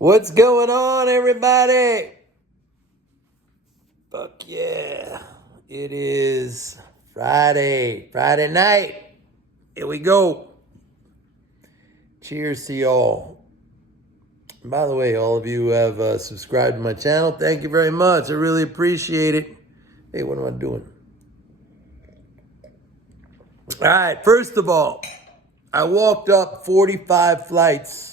What's going on, everybody? Fuck yeah. It is Friday night. Here we go. Cheers to y'all. And by the way, all of you who have subscribed to my channel, thank you very much. I really appreciate it. Hey, what am I doing? All right, first of all, I walked up 45 flights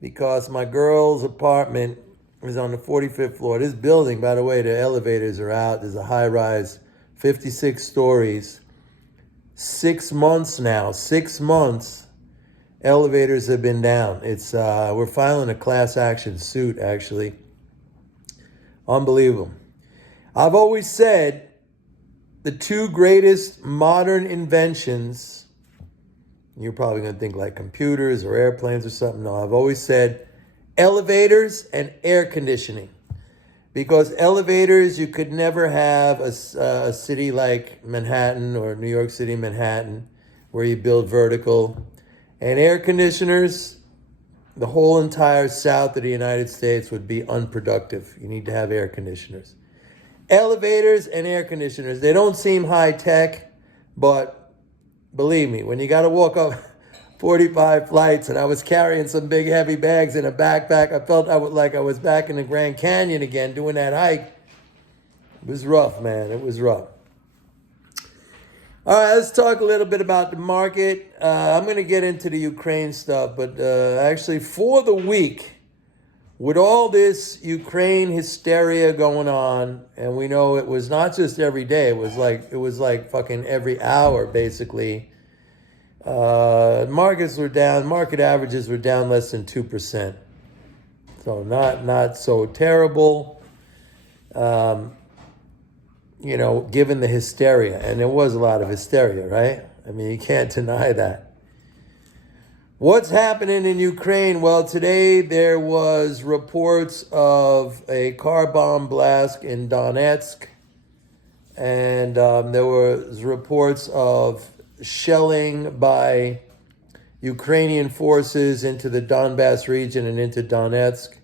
because my girl's apartment is on the 45th floor. This building, by the way, the elevators are out. There's a high rise, 56 stories. 6 months now, 6 months, elevators have been down. We're filing a class action suit, actually. Unbelievable. I've always said the two greatest modern inventions, you're probably going to think like computers or airplanes or something. No, I've always said elevators and air conditioning. Because elevators, you could never have a city like Manhattan or New York City, Manhattan, where you build vertical. And air conditioners, the whole entire south of the United States would be unproductive. You need to have air conditioners. Elevators and air conditioners, they don't seem high tech, but believe me, when you got to walk up 45 flights and I was carrying some big heavy bags in a backpack, I felt like I was back in the Grand Canyon again doing that hike. It was rough, man. It was rough. All right, let's talk a little bit about the market. I'm going to get into the Ukraine stuff, but actually for the week, with all this Ukraine hysteria going on, and we know it was not just every day, it was like fucking every hour, basically. Markets were down, market averages were down less than 2%. So not so terrible, given the hysteria. And there was a lot of hysteria, right? I mean, you can't deny that. What's happening in Ukraine? Well, today there was reports of a car bomb blast in Donetsk. And there was reports of shelling by Ukrainian forces into the Donbass region and into Donetsk.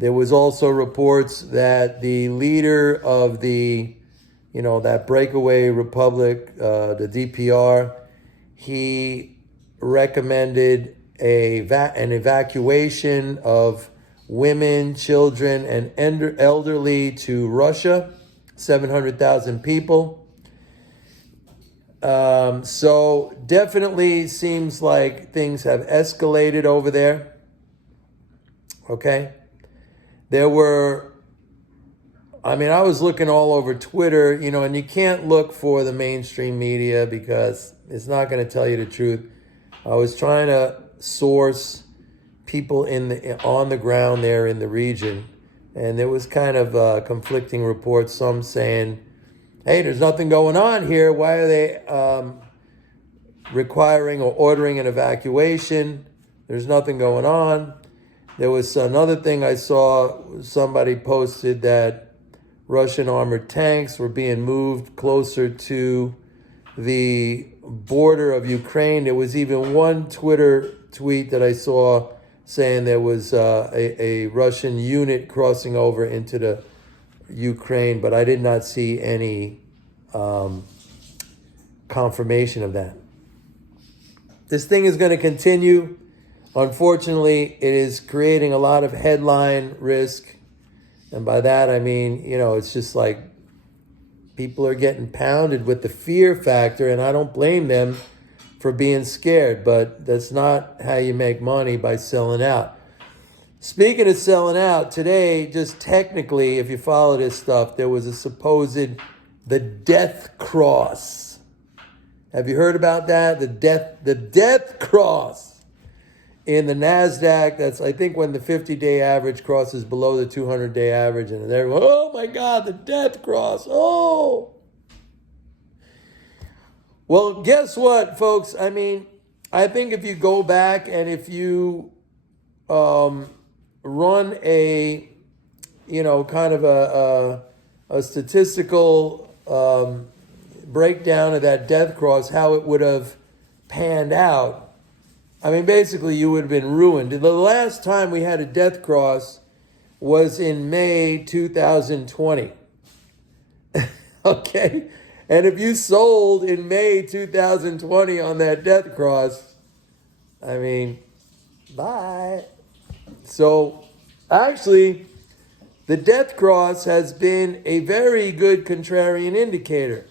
There was also reports that the leader of that breakaway republic, the DPR, he recommended an evacuation of women, children, and elderly to Russia, 700,000 people. So definitely seems like things have escalated over there. Okay. I was looking all over Twitter, and you can't look for the mainstream media because it's not going to tell you the truth. I was trying to source people on the ground there in the region, and there was kind of conflicting reports. Some saying, hey, there's nothing going on here. Why are they requiring or ordering an evacuation? There's nothing going on. There was another thing I saw. Somebody posted that Russian armored tanks were being moved closer to the border of Ukraine. There was even one Twitter tweet that I saw saying there was a Russian unit crossing over into the Ukraine, but I did not see any confirmation of that. This thing is going to continue. Unfortunately, it is creating a lot of headline risk. And by that, I mean, it's just like people are getting pounded with the fear factor, and I don't blame them for being scared, but that's not how you make money, by selling out. Speaking of selling out, today, just technically, if you follow this stuff, there was the death cross. Have you heard about that? The death cross in the NASDAQ. That's, I think, when the 50-day average crosses below the 200-day average, and they're, oh my God, the death cross. Oh. Well, guess what, folks? I mean, I think if you go back and if you run a, kind of a statistical breakdown of that death cross, how it would have panned out, I mean, basically, you would have been ruined. The last time we had a death cross was in May 2020. Okay? And if you sold in May 2020 on that death cross, I mean, bye. So, actually, the death cross has been a very good contrarian indicator.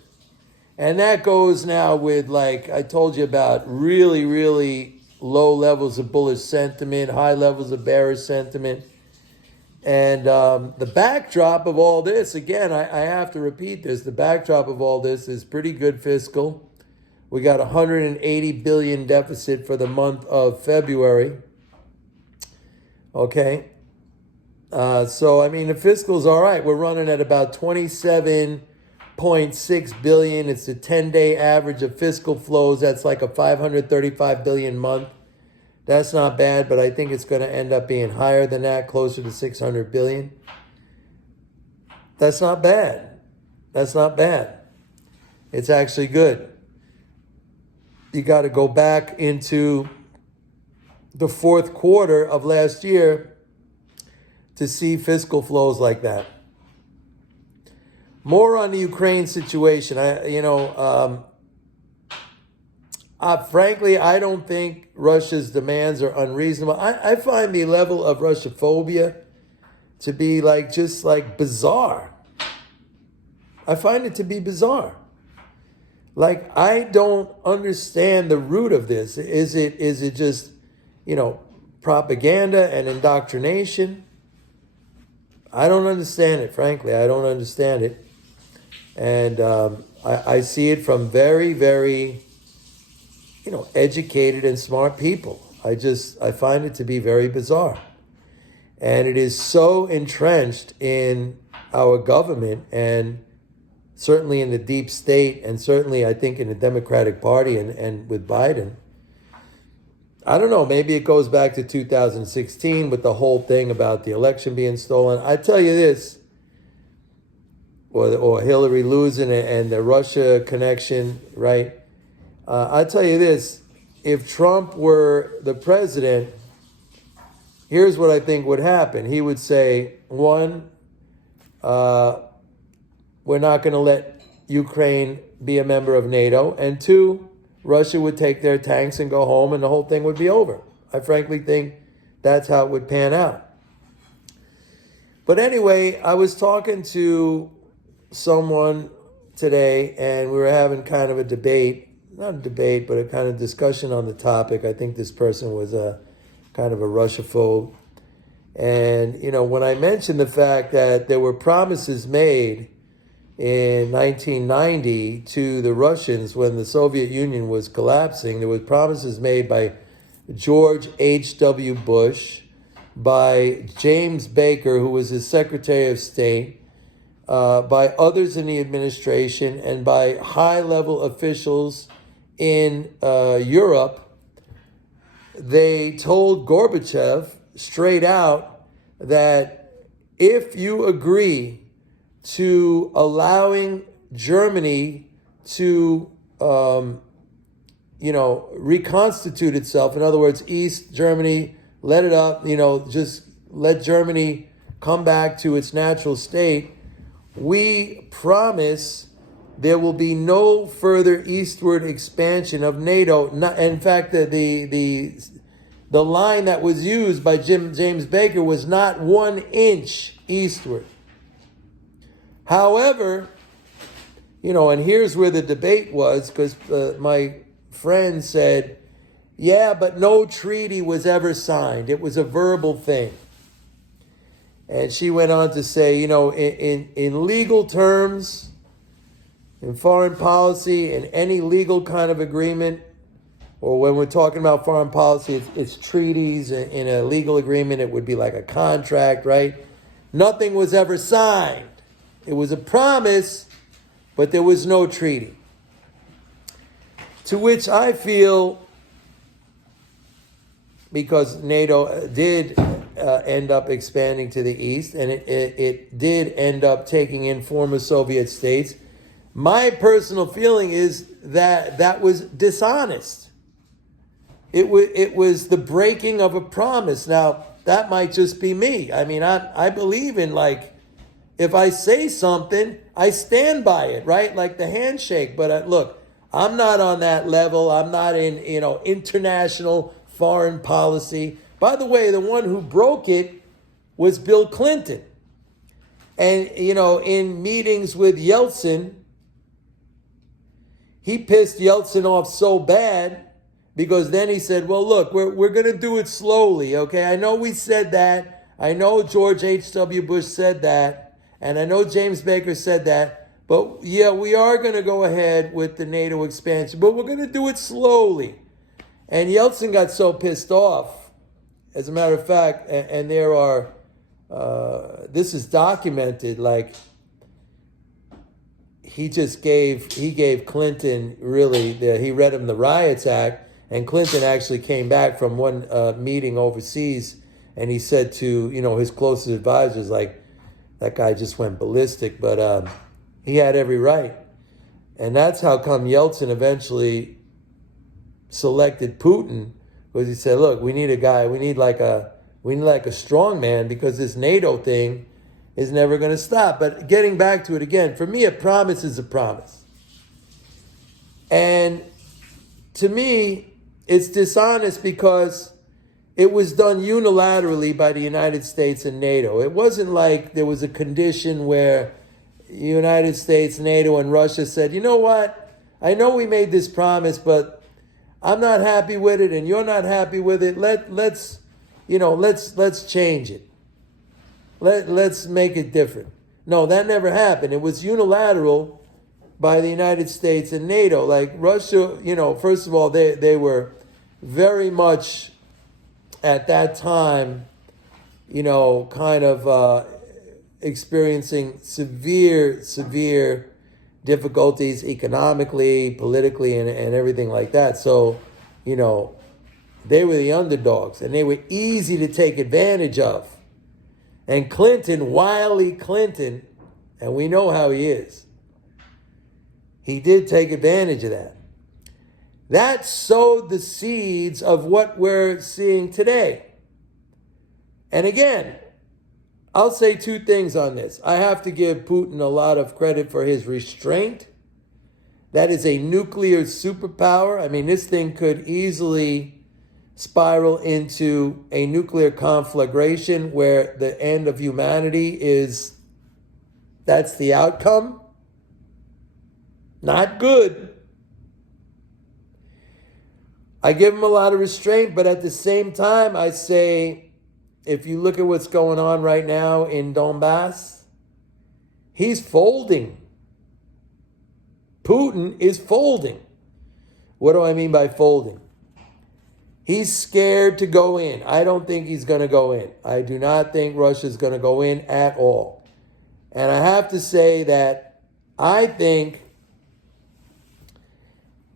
And that goes now with, like I told you about, really, really low levels of bullish sentiment, high levels of bearish sentiment. And the backdrop of all this, again, I have to repeat this, the backdrop of all this is pretty good fiscal. We got 180 billion deficit for the month of February. Okay. So, I mean, the fiscal's all right. We're running at about 27.6 billion. It's a 10-day average of fiscal flows. That's like a 535 billion month. That's not bad, but I think it's going to end up being higher than that, closer to 600 billion. That's not bad. That's not bad. It's actually good. You got to go back into the fourth quarter of last year to see fiscal flows like that. More on the Ukraine situation. Frankly, I don't think Russia's demands are unreasonable. I find the level of Russophobia to be just bizarre. I find it to be bizarre. I don't understand the root of this. Is it just, propaganda and indoctrination? I don't understand it, frankly. I don't understand it. And I see it from very, very, educated and smart people. I find it to be very bizarre. And it is so entrenched in our government and certainly in the deep state and certainly, I think, in the Democratic Party and with Biden. I don't know, maybe it goes back to 2016 with the whole thing about the election being stolen. I tell you this, or Hillary losing and the Russia connection, right? I tell you this, if Trump were the president, here's what I think would happen. He would say, one, we're not going to let Ukraine be a member of NATO, and two, Russia would take their tanks and go home and the whole thing would be over. I frankly think that's how it would pan out. But anyway, I was talking to someone today and we were having kind of a debate, not a debate, but a kind of discussion on the topic. I think this person was a kind of a Russophobe. And, when I mentioned the fact that there were promises made in 1990 to the Russians when the Soviet Union was collapsing, there were promises made by George H.W. Bush, by James Baker, who was his Secretary of State, by others in the administration, and by high-level officials in Europe. They told Gorbachev straight out that if you agree to allowing Germany to, reconstitute itself. In other words, East Germany, let it up, just let Germany come back to its natural state. We promise there will be no further eastward expansion of NATO. In fact, the line that was used by James Baker was not 1 inch eastward. However, and here's where the debate was, because my friend said, yeah, but no treaty was ever signed. It was a verbal thing. And she went on to say, in legal terms, in foreign policy, in any legal kind of agreement, or when we're talking about foreign policy, it's treaties. In a legal agreement, it would be like a contract, right? Nothing was ever signed. It was a promise, but there was no treaty. To which I feel, because NATO did end up expanding to the east, and it did end up taking in former Soviet states, my personal feeling is that was dishonest. it was the breaking of a promise. Now, that might just be me. I mean, I believe in, like, if I say something, I stand by it, right? Like the handshake. But look, I'm not on that level. I'm not in, international foreign policy. By the way, the one who broke it was Bill Clinton. And, in meetings with Yeltsin, he pissed Yeltsin off so bad because then he said, well, look, we're going to do it slowly, okay? I know we said that. I know George H.W. Bush said that. And I know James Baker said that. But, yeah, we are going to go ahead with the NATO expansion. But we're going to do it slowly. And Yeltsin got so pissed off, as a matter of fact, and there are, this is documented, like, he gave Clinton, really, he read him the Riots Act, and Clinton actually came back from one meeting overseas, and he said to, his closest advisors, like, that guy just went ballistic, but he had every right. And that's how come Yeltsin eventually selected Putin, because he said, look, we need a guy, we need like a strong man, because this NATO thing is never going to stop. But getting back to it again, for me, a promise is a promise. And to me, it's dishonest because it was done unilaterally by the United States and NATO. It wasn't like there was a condition where the United States, NATO, and Russia said, you know what? I know we made this promise, but I'm not happy with it, and you're not happy with it. Let's change it. Let's make it different. No, that never happened. It was unilateral by the United States and NATO. Like Russia, first of all, they were very much at that time, kind of experiencing severe difficulties economically, politically, and everything like that. So, they were the underdogs, and they were easy to take advantage of. And Clinton, wily Clinton, and we know how he is, he did take advantage of that. That sowed the seeds of what we're seeing today. And again, I'll say two things on this. I have to give Putin a lot of credit for his restraint. That is a nuclear superpower. I mean, this thing could easily spiral into a nuclear conflagration where the end of humanity that's the outcome. Not good. I give him a lot of restraint, but at the same time, I say, if you look at what's going on right now in Donbass, he's folding. Putin is folding. What do I mean by folding? He's scared to go in. I don't think he's going to go in. I do not think Russia's going to go in at all. And I have to say that I think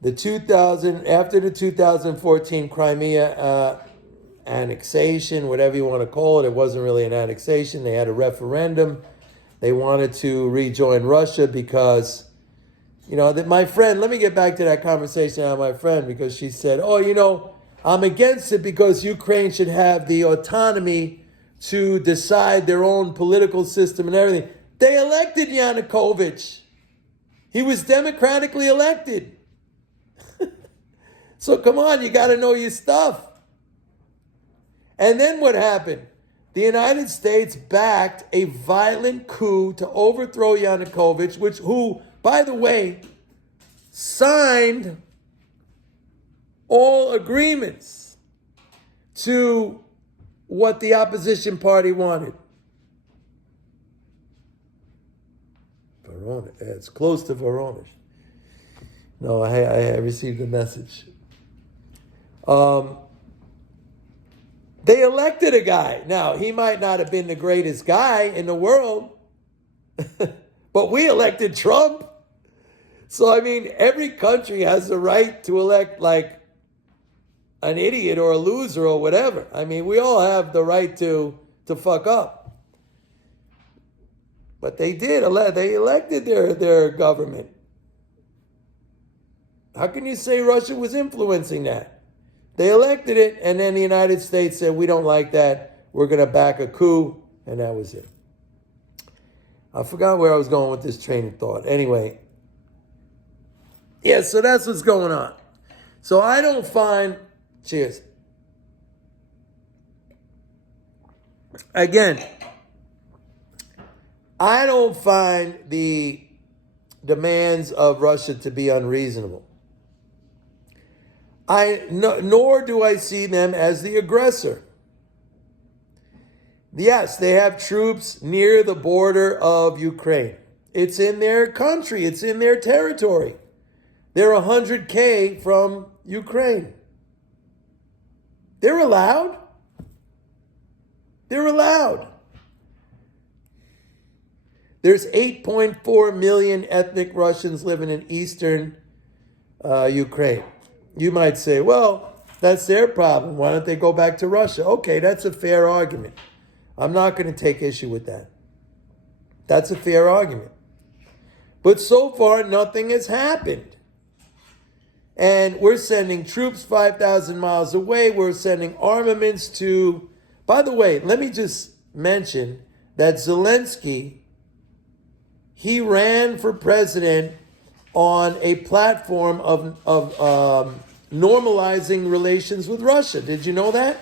after the 2014 Crimea annexation, whatever you want to call it wasn't really an annexation. They had a referendum. They wanted to rejoin Russia because, my friend, let me get back to that conversation I had with my friend, because she said, I'm against it because Ukraine should have the autonomy to decide their own political system and everything. They elected Yanukovych. He was democratically elected. So come on, you got to know your stuff. And then what happened? The United States backed a violent coup to overthrow Yanukovych, who, by the way, signed all agreements to what the opposition party wanted. Voronezh. It's close to Voronezh. No, I received a message. They elected a guy. Now, he might not have been the greatest guy in the world, but we elected Trump. So, every country has the right to elect, like, an idiot or a loser or whatever. We all have the right to fuck up. But they did. They elected their government. How can you say Russia was influencing that? They elected it, and then the United States said, we don't like that. We're going to back a coup, and that was it. I forgot where I was going with this train of thought. Anyway, yeah, so that's what's going on. So I don't find, cheers. Again, I don't find the demands of Russia to be unreasonable. Nor do I see them as the aggressor. Yes, they have troops near the border of Ukraine. It's in their country. It's in their territory. They're 100K from Ukraine. They're allowed. They're allowed. There's 8.4 million ethnic Russians living in eastern Ukraine. You might say, well, that's their problem. Why don't they go back to Russia? Okay, that's a fair argument. I'm not going to take issue with that. That's a fair argument. But so far, nothing has happened. And we're sending troops 5,000 miles away. We're sending armaments to... By the way, let me just mention that Zelensky, he ran for president on a platform of normalizing relations with Russia. Did you know that?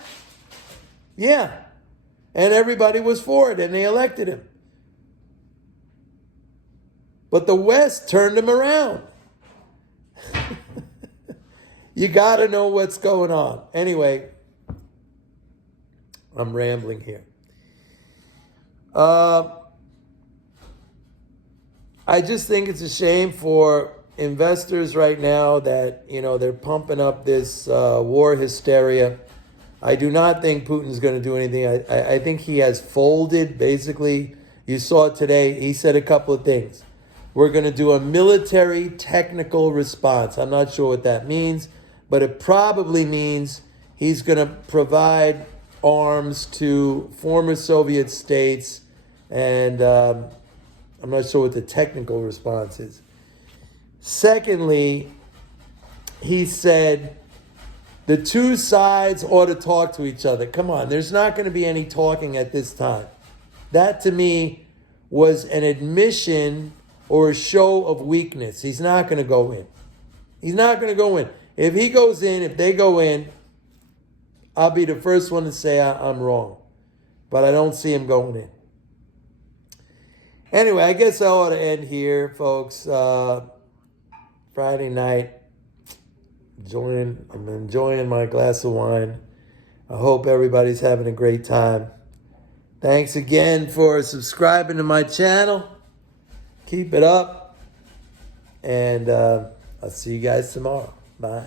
Yeah. And everybody was for it, and they elected him. But the West turned him around. You got to know what's going on. Anyway, I'm rambling here. I just think it's a shame for investors right now that, they're pumping up this war hysteria. I do not think Putin's going to do anything. I think he has folded, basically. You saw it today. He said a couple of things. We're going to do a military technical response. I'm not sure what that means, but it probably means he's going to provide arms to former Soviet states, and I'm not sure what the technical response is. Secondly, he said the two sides ought to talk to each other. Come on, there's not going to be any talking at this time. That, to me, was an admission or a show of weakness. He's not going to go in. He's not going to go in. If he goes in, if they go in, I'll be the first one to say I'm wrong. But I don't see him going in. Anyway, I guess I ought to end here, folks. Friday night. I'm enjoying my glass of wine. I hope everybody's having a great time. Thanks again for subscribing to my channel. Keep it up. And I'll see you guys tomorrow. Bye.